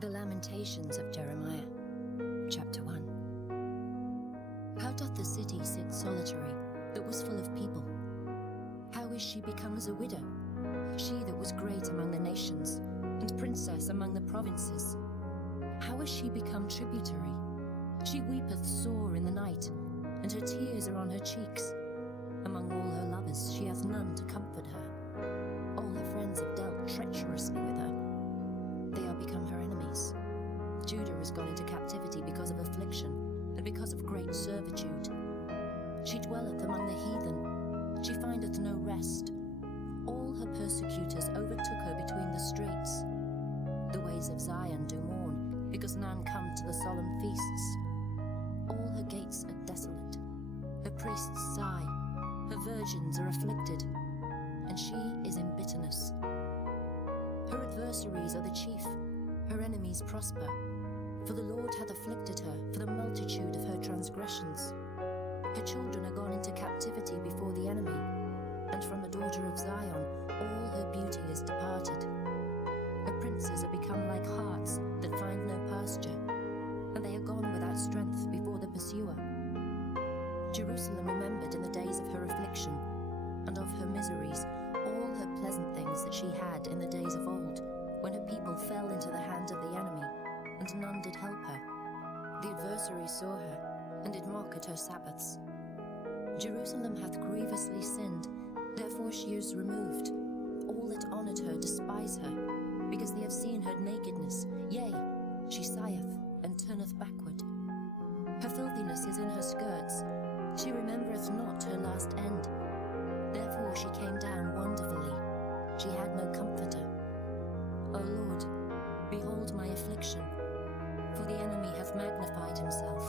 The Lamentations of Jeremiah, Chapter 1. How doth the city sit solitary, that was full of people? How is she become as a widow, she that was great among the nations, and princess among the provinces? How is she become tributary? She weepeth sore in the night, and her tears are on her cheeks. Among all her lovers she hath none to comfort her. All her friends have dealt treacherously with her. They are become her enemies. Judah is gone into captivity because of affliction, and because of great servitude. She dwelleth among the heathen, she findeth no rest. All her persecutors overtook her between the straits. The ways of Zion do mourn, because none come to the solemn feasts. All her gates are desolate, her priests sigh, her virgins are afflicted, and she is in bitterness. Her adversaries are the chief, her enemies prosper. For the Lord hath afflicted her for the multitude of her transgressions. Her children are gone into captivity before the enemy, and from the daughter of Zion all her beauty is departed. Her princes are become like harts that find no pasture, and they are gone without strength before the pursuer. Jerusalem remembered in the days of her affliction, and of her miseries, all her pleasant things that she had in the days of old, when her people fell into the hand of the enemy, and none did help her. The adversaries saw her, and did mock at her Sabbaths. Jerusalem hath grievously sinned, therefore she is removed. All that honoured her despise her, because they have seen her nakedness. Yea, she sigheth, and turneth backward. Her filthiness is in her skirts, she remembereth not her last end. Therefore she came down wonderfully, she had no comforter. O Lord, behold my affliction, for the enemy hath magnified himself.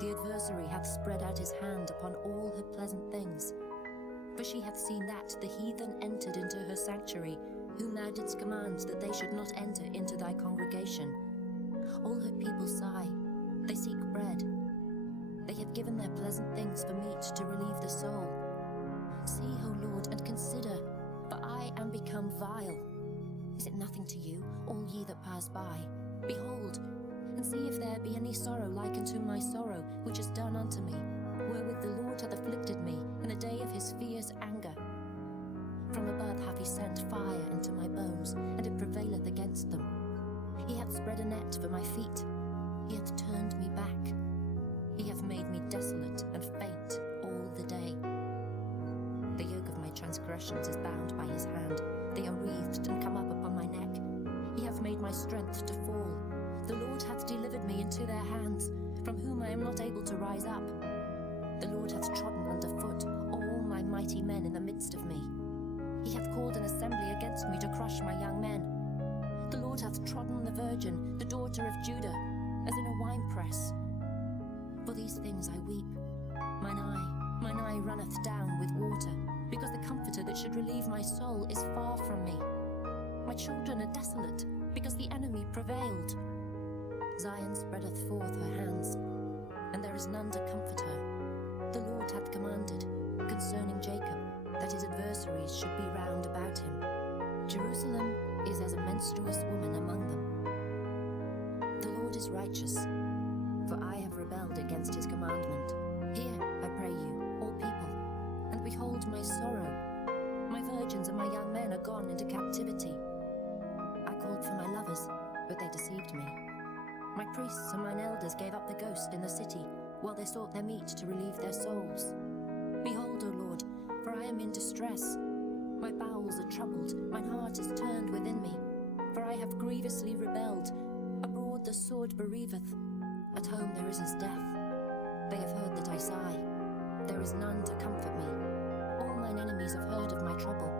The adversary hath spread out his hand upon all her pleasant things. For she hath seen that the heathen entered into her sanctuary, whom thou didst command that they should not enter into thy congregation. All her people sigh, they seek bread. They have given their pleasant things for meat to relieve the soul. See, O Lord, and consider, for I am become vile. Is it nothing to you, all ye that pass by? Behold, and see if there be any sorrow like unto my sorrow, which is done unto me, wherewith the Lord hath afflicted me in the day of his fierce anger. From above hath he sent fire into my bones, and it prevaileth against them. He hath spread a net for my feet, he hath turned me back. He hath made me desolate and faint all the day. The yoke of my transgressions is bound by his hand. They are wreathed and come up upon my neck. He hath made my strength to fall. The Lord hath delivered me into their hands, from whom I am not able to rise up. The Lord hath trodden under foot all my mighty men in the midst of me. He hath called an assembly against me to crush my young men. The Lord hath trodden the virgin, the daughter of Judah, as in a winepress. For these things I weep. Mine eye runneth down with water, because the comforter that should relieve my soul is far from me. My children are desolate, because the enemy prevailed. Zion spreadeth forth her hands, and there is none to comfort her. The Lord hath commanded, concerning Jacob, that his adversaries should be round about him. Jerusalem is as a menstruous woman among them. The Lord is righteous, for I have rebelled against his commandment. Hear, I pray you, all people, and behold my sorrow. My virgins and my young men are gone into captivity. I called for my lovers, but they deceived me. My priests and mine elders gave up the ghost in the city, while they sought their meat to relieve their souls. Behold, O Lord, for I am in distress. My bowels are troubled, mine heart is turned within me, for I have grievously rebelled. Abroad the sword bereaveth, at home there is as death. They have heard that I sigh, there is none to comfort me. All mine enemies have heard of my trouble,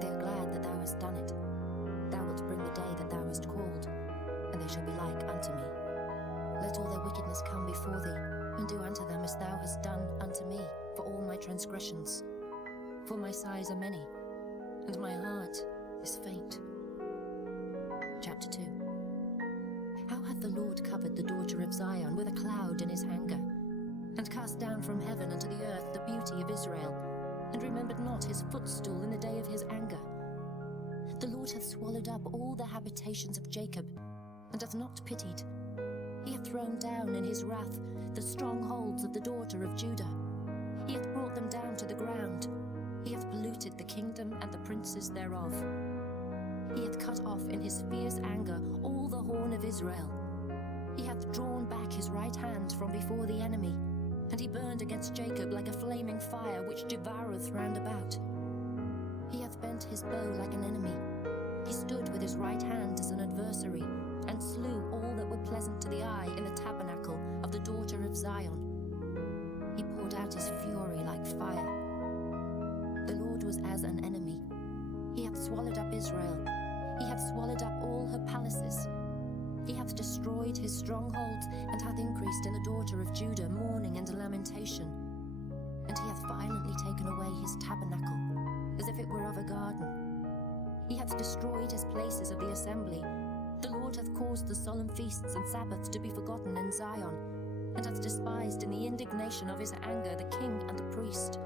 they are glad that thou hast done it. Thou wilt bring the day that thou hast called, and they shall be like unto me. Let all their wickedness come before thee, and do unto them as thou hast done unto me for all my transgressions. For my sighs are many, and my heart is faint. Chapter 2. How hath the Lord covered the daughter of Zion with a cloud in his anger, and cast down from heaven unto the earth the beauty of Israel, and remembered not his footstool in the day of his anger. The Lord hath swallowed up all the habitations of Jacob, and hath not pitied. He hath thrown down in his wrath the strongholds of the daughter of Judah. He hath brought them down to the ground. He hath polluted the kingdom and the princes thereof. He hath cut off in his fierce anger all the horn of Israel. He hath drawn back his right hand from before the enemy, and he burned against Jacob like a flaming fire which devoureth round about. He hath bent his bow like an enemy. He stood with his right hand as an adversary, and slew all that were pleasant to the eye in the tabernacle of the daughter of Zion. He poured out his fury like fire. The Lord was as an enemy. He hath swallowed up Israel. He hath swallowed up all her palaces. He hath destroyed his strongholds, and hath increased in the daughter of Judah mourning and lamentation. And he hath violently taken away his tabernacle, as if it were of a garden. He hath destroyed his places of the assembly. The Lord hath caused the solemn feasts and Sabbaths to be forgotten in Zion, and hath despised in the indignation of his anger the king and the priest.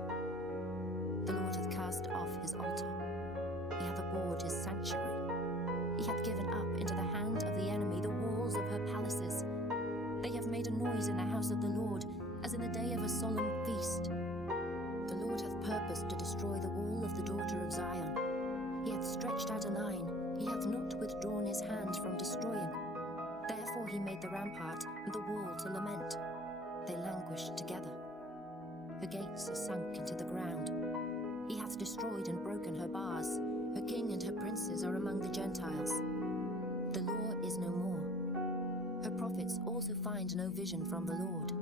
The Lord hath cast off his altar. He hath abhorred his sanctuary. He hath given up into the hand of the enemy the walls of her palaces. They have made a noise in the house of the Lord, as in the day of a solemn feast. The Lord hath purposed to destroy the wall of the daughter of Zion. He hath stretched out a line. He hath not withdrawn his hand from destroying. Therefore he made the rampart and the wall to lament. They languished together. Her gates are sunk into the ground. He hath destroyed and broken her bars. Her king and her princes are among the Gentiles. The law is no more. Her prophets also find no vision from the Lord.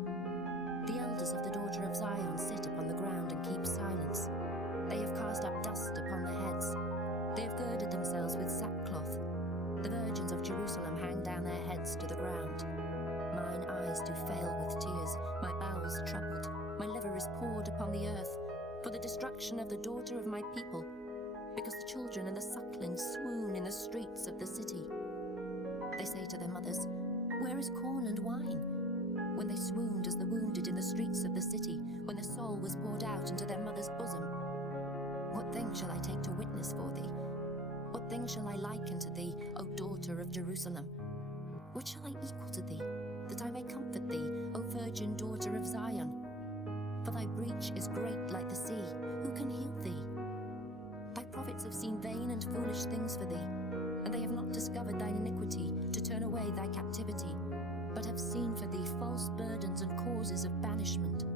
The elders of the daughter of Zion sit upon the ground and keep silence. They have cast up dust upon their heads. They have girded themselves with sackcloth. The virgins of Jerusalem hang down their heads to the ground. Mine eyes do fail with tears, my bowels troubled. My liver is poured upon the earth, for the destruction of the daughter of my people, because the children and the sucklings swoon in the streets of the city. They say to their mothers, "Where is corn and wine?" When they swooned as the wounded in the streets of the city, when their soul was poured out into their mother's bosom. What thing shall I take to witness for thee? What thing shall I liken to thee, O daughter of Jerusalem? What shall I equal to thee, that I may comfort thee, O virgin daughter of Zion? For thy breach is great like the sea. Who can heal thee? Thy prophets have seen vain and foolish things for thee, and they have not discovered thine iniquity to turn away thy captivity, but have seen for thee false burdens and causes of banishment.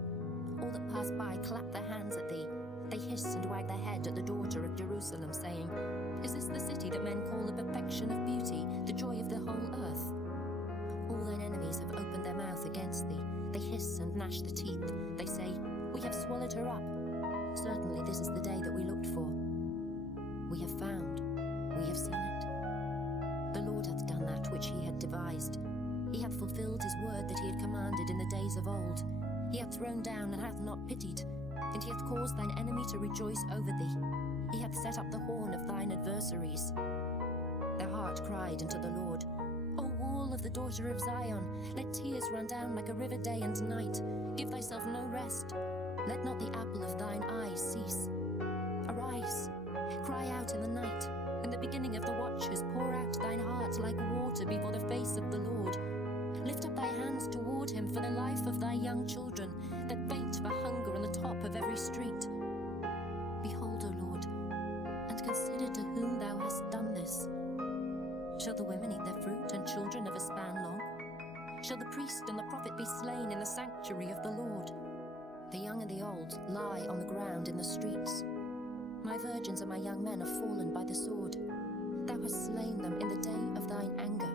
All that pass by clap their hands at thee. They hiss and wag their head at the daughter of Jerusalem, saying, "Is this the city that men call the perfection of beauty, the joy of the whole earth?" All thine enemies have opened their mouth against thee. They hiss and gnash the teeth. They say, "We have swallowed her up. Certainly this is the day that we looked for. We have found, we have seen it." The Lord hath done that which he had devised. He hath fulfilled his word that he had commanded in the days of old. He hath thrown down and hath not pitied, and he hath caused thine enemy to rejoice over thee. He hath set up the horn of thine adversaries. Their heart cried unto the Lord, "O wall of the daughter of Zion, let tears run down like a river day and night. Give thyself no rest. Let not the apple of thine eye cease. Arise, cry out in the night. In the beginning of the watches pour out thine heart like water before the face of the Lord. Lift up thy hands toward him for the life of thy young children, that faint for hunger on the top of every street. Behold, O Lord, and consider to whom thou hast done this. Shall the women eat their fruit and children of a span long? Shall the priest and the prophet be slain in the sanctuary of the Lord? The young and the old lie on the ground in the streets. My virgins and my young men are fallen by the sword. Thou hast slain them in the day of thine anger.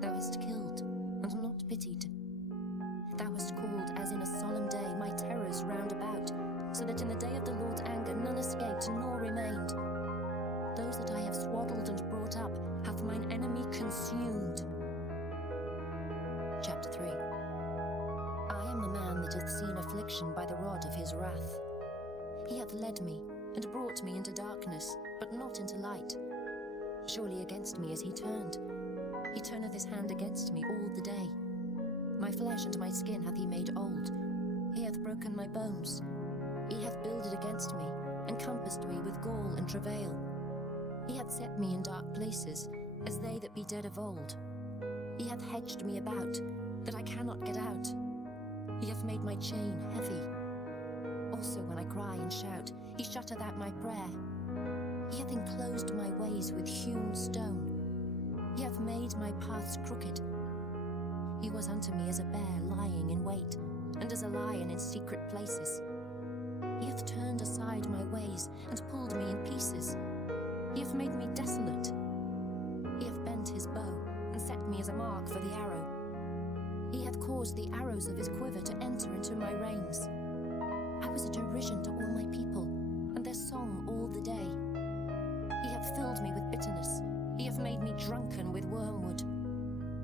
Thou hast killed and not pitied. Thou hast called as in a solemn day my terrors round about, so that in the day of the Lord's anger none escaped nor remained. Those that I have swaddled and brought up hath mine enemy consumed. Chapter 3. I am the man that hath seen affliction by the rod of his wrath. He hath led me and brought me into darkness, but not into light. Surely against me is he turned. He turneth his hand against me all the day. My flesh and my skin hath he made old. He hath broken my bones. He hath builded against me, and compassed me with gall and travail. He hath set me in dark places, as they that be dead of old. He hath hedged me about, that I cannot get out. He hath made my chain heavy. Also when I cry and shout, he shutteth out my prayer. He hath enclosed my ways with hewn stone. He hath made my paths crooked. He was unto me as a bear lying in wait, and as a lion in secret places. He hath turned aside my ways, and pulled me in pieces. He hath made me desolate. He hath bent his bow, and set me as a mark for the arrow. He hath caused the arrows of his quiver to enter into my reins. I was a derision to all my people, and their song all the day. He hath filled me with bitterness. He hath made me drunken with wormwood.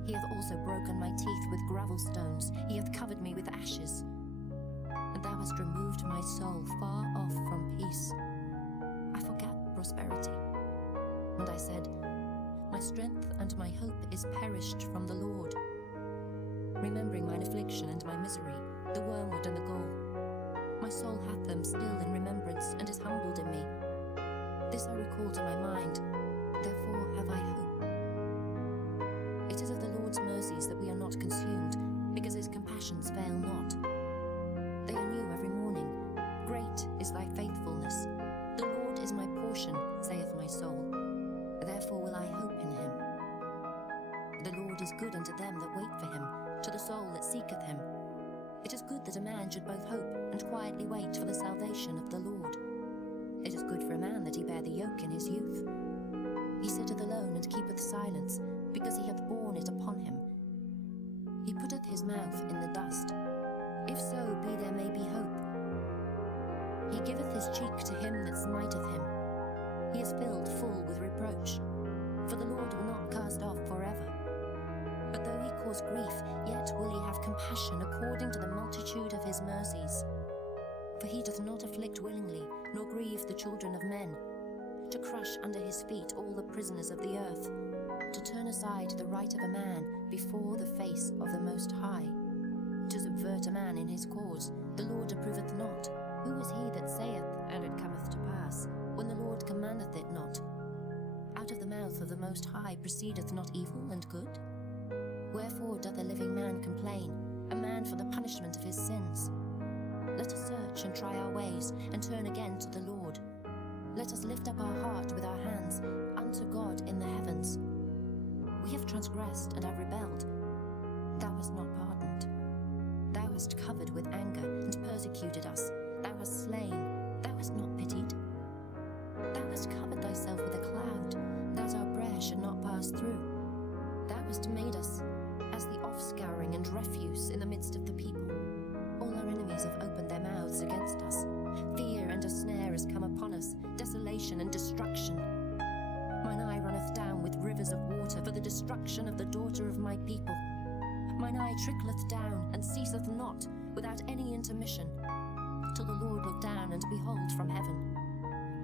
He hath also broken my teeth with gravel stones. He hath covered me with ashes. And thou hast removed my soul far off from peace. I forgat prosperity. And I said, my strength and my hope is perished from the Lord. Remembering mine affliction and my misery, the wormwood and the gall, my soul hath them still in remembrance, and is humbled in me. This I recall to my mind, therefore have I hope. It is of the Lord's mercies that we are not consumed, because his compassions fail not. They are new every morning. Great is thy faithfulness. The Lord is my portion, saith my soul. Therefore will I hope in him. The Lord is good unto them that wait for him, to the soul that seeketh him. It is good that a man should both hope and quietly wait for the salvation of the Lord. It is good for a man that he bear the yoke in his youth. He sitteth alone and keepeth silence, because he hath borne it upon him. He putteth his mouth in the dust. If so be there may be hope. He giveth his cheek to him that smiteth him. He is filled full with reproach. For the Lord will not cast off forever. But though he cause grief, yet will he have compassion according to the multitude of his mercies. For he doth not afflict willingly, nor grieve the children of men, to crush under his feet all the prisoners of the earth, to turn aside the right of a man before the face of the Most High, to subvert a man in his cause, the Lord approveth not. Who is he that saith, and it cometh to pass, when the Lord commandeth it not? Out of the mouth of the Most High proceedeth not evil and good? Wherefore doth a living man complain, a man for the punishment of his sins? Let us search and try our ways, and turn again to the Lord. Let us lift up our heart with our hands unto God in the heavens. We have transgressed and have rebelled. Thou hast not pardoned. Thou hast covered with anger and persecuted us. Thou hast slain. Thou hast not pitied. Thou hast covered thyself with a cloud, that our prayer should not pass through. Thou hast made us as the offscouring and refuse in the midst of the people. All our enemies have opened their mouths against us. Fear and a snare is come upon us, desolation and destruction. Mine eye runneth down with rivers of water for the destruction of the daughter of my people. Mine eye trickleth down and ceaseth not without any intermission, till the Lord look down and behold from heaven.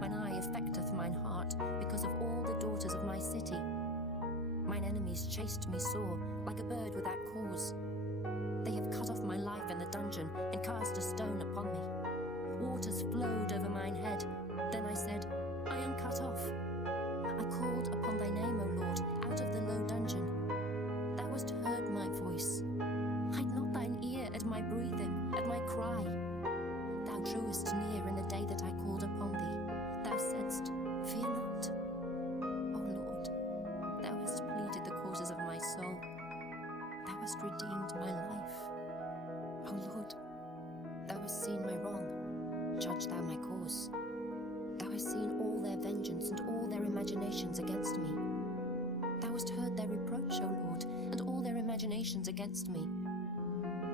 Mine eye affecteth mine heart because of all the daughters of my city. Mine enemies chased me sore, like a bird without cause. They have cut off my life in the dungeon, and cast a stone upon me. Waters flowed over mine head. Then I said, I am cut off. I called upon thy name, O Lord, out of the low dungeon. Thou hast heard my voice. Hide not thine ear at my breathing, at my cry. Thou drewest near in the day that I called upon thee. Thou saidst, fear not. O Lord, thou hast pleaded the causes of my soul. Thou hast redeemed my life. O Lord, thou hast seen my wrong. Judge thou my cause. Thou hast seen all their vengeance and all their imaginations against me. Thou hast heard their reproach, O Lord, and all their imaginations against me.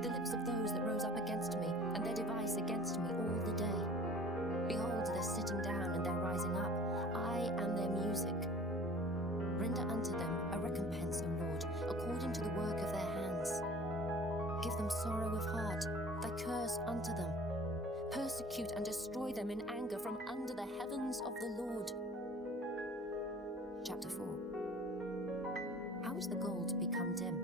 The lips of those that rose up against me, and their device against me all the day. Behold, their sitting down and their rising up. I am their music. Render unto them a recompense, O Lord, according to the work of their hands. Give them sorrow of heart, thy curse unto them. Persecute and destroy them in anger from under the heavens of the Lord. Chapter 4. How is the gold become dim?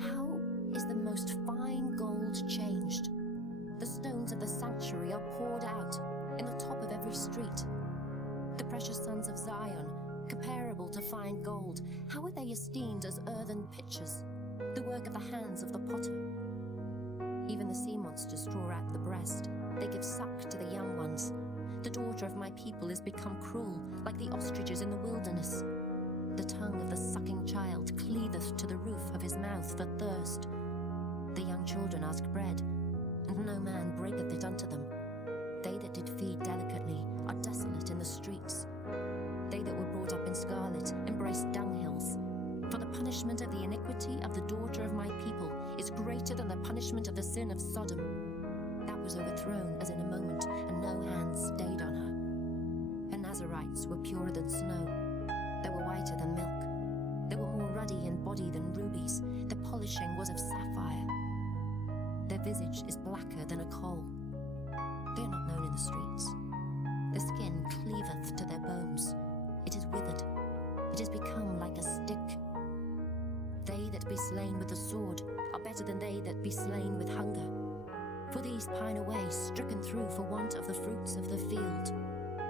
How is the most fine gold changed? The stones of the sanctuary are poured out in the top of every street. The precious sons of Zion Comparable to fine gold, how are they esteemed as earthen pitchers, the work of the hands of the potter? Even the sea monsters draw out the breast. They give suck to the young ones. The daughter of my people is become cruel, like the ostriches in the wilderness. The tongue of the sucking child cleaveth to the roof of his mouth for thirst. The young children ask bread, and no man breaketh it unto them. They that did feed delicately are desolate in the streets. They that were brought up in scarlet embrace dunghills. For the punishment of the iniquity of the daughter of my people is greater than the punishment of the sin of Sodom. That was overthrown as in a moment, and no hand stayed on her. Her Nazarites were purer than snow. They were whiter than milk. They were more ruddy in body than rubies. Their polishing was of sapphire. Their visage is blacker than a coal. They are not known in the streets. The skin cleaveth to their bones. It is withered. It is become like a stick. They that be slain with the sword are better than they that be slain with hunger. For these pine away, stricken through for want of the fruits of the field.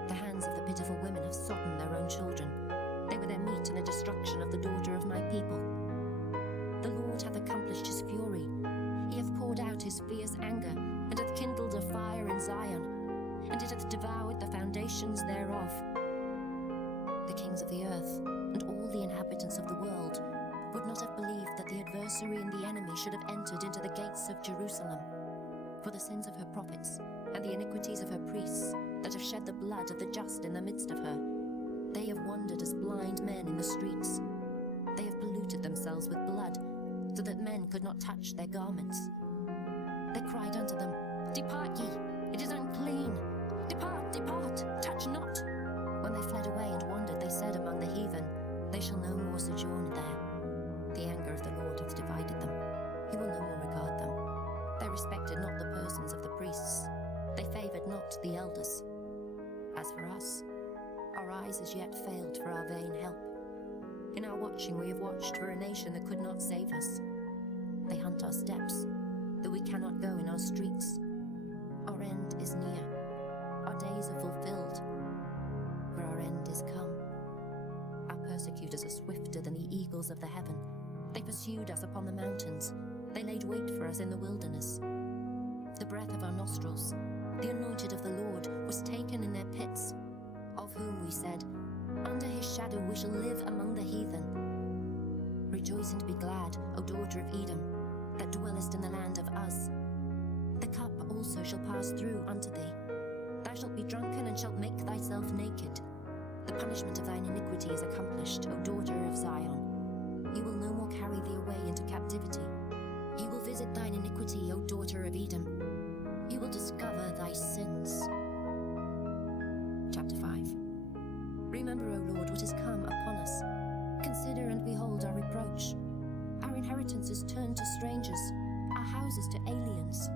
The hands of the pitiful women have sodden their own children. They were their meat in the destruction of the daughter of my people. The Lord hath accomplished his fury. He hath poured out his fierce anger, and hath kindled a fire in Zion, and it hath devoured the foundations thereof. The kings of the earth, and all the inhabitants of the world, would not have believed that the adversary and the enemy should have entered into the gates of Jerusalem. For the sins of her prophets, and the iniquities of her priests, that have shed the blood of the just in the midst of her, they have wandered as blind men in the streets. They have polluted themselves with blood, so that men could not touch their garments. They cried unto them, Depart ye, it is unclean. Depart, depart, touch not. When they fled away and wandered, they said among the heathen, They shall no more sojourn there. The anger of the Lord hath divided them. He will no more regard them. They respected not the persons of the priests. They favoured not the elders. As for us, our eyes as yet failed for our vain help. In our watching we have watched for a nation that could not save us. They hunt our steps, that we cannot go in our streets. Our end is near. Our days are fulfilled, for our end is come. Our persecutors are swifter than the eagles of the heaven. They pursued us upon the mountains. They laid wait for us in the wilderness. The breath of our nostrils, the anointed of the Lord, was taken in their pits, of whom we said, Under his shadow we shall live among the heathen. Rejoice and be glad, O daughter of Edom, that dwellest in the land of Uz. The cup also shall pass through unto thee. Thou shalt be drunken and shalt make thyself naked. The punishment of thine iniquity is accomplished, O daughter of Zion. He will no more carry thee away into captivity. He will visit thine iniquity, O daughter of Edom. He will discover thy sins. Chapter 5. Remember, O Lord, what is come upon us. Consider and behold our reproach. Our inheritance is turned to strangers, our houses to aliens.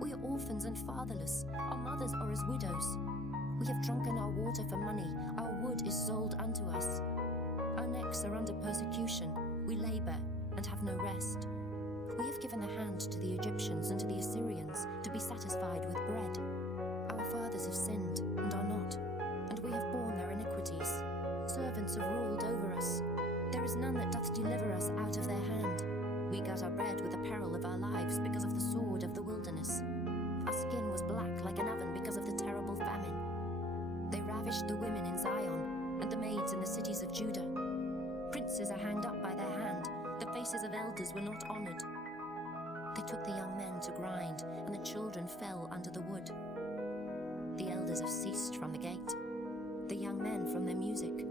We are orphans and fatherless, our mothers are as widows. We have drunken our water for money, our wood is sold unto us. Our necks are under persecution, we labour and have no rest. We have given a hand to the Egyptians and to the Assyrians to be satisfied with bread. Our fathers have sinned and are not, and we have borne their iniquities. Servants have ruled over us. There is none that doth deliver us out of their hand. We got our bread with the peril of our lives because of the sword of the wilderness. Our skin was black like an oven because of the terrible famine. They ravished the women in Zion and the maids in the cities of Judah. Princes are hanged up by their hand. The faces of elders were not honoured. They took the young men to grind, and the children fell under the wood. The elders have ceased from the gate, the young men from their music.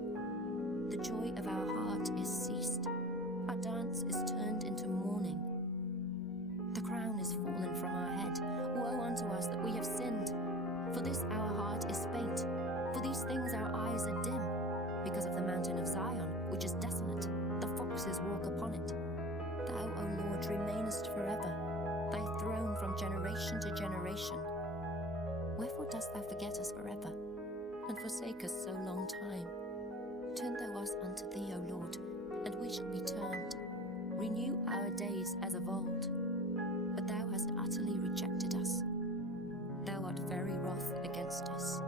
The joy of our heart is ceased. Our dance is turned into mourning. The crown is fallen from our head. Woe unto us that we have sinned. For this our heart is faint. For these things our eyes are dim. Because of the mountain of Zion, which is desolate, the foxes walk upon it. Thou, O Lord, remainest forever, thy throne from generation to generation. Wherefore dost thou forget us forever, and forsake us so long time? Turn thou us unto thee, O Lord, and we shall be turned. Renew our days as of old. But thou hast utterly rejected us. Thou art very wroth against us.